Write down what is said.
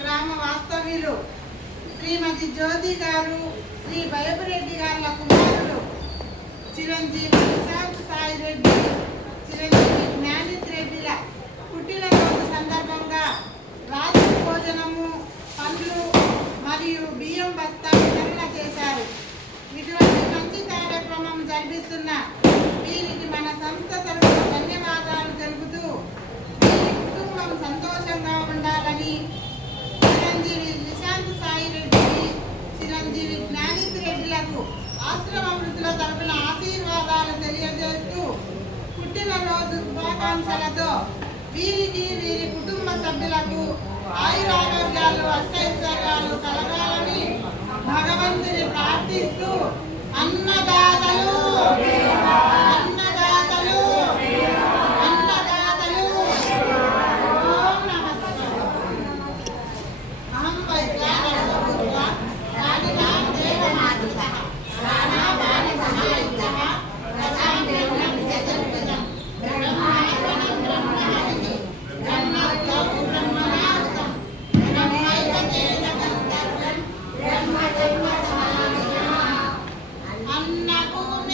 గ్రామ వాస్తవ్యులు. శ్రీమతి జ్యోతి గారు శ్రీ భయపరెడ్డి గారి కుమారులు. చిరంజీవి ప్రశాంత్ సాయి రెడ్డి చిరంజీవి జ్ఞానిత్ రెడ్డిల పుట్టినరోజు సందర్భంగా రాత్రి భోజనము పండ్లు మరియు బియ్యం బస్తా వితరణ చేశారు. ఇటువంటి మంచి కార్యక్రమం జరిపిస్తున్న వీరికి మన శుభాకాంక్షలతో వీరికి వీరి కుటుంబ సభ్యులకు ఆయురారోగ్యాలు అష్టైశ్వర్యాలు i'm not Nabu.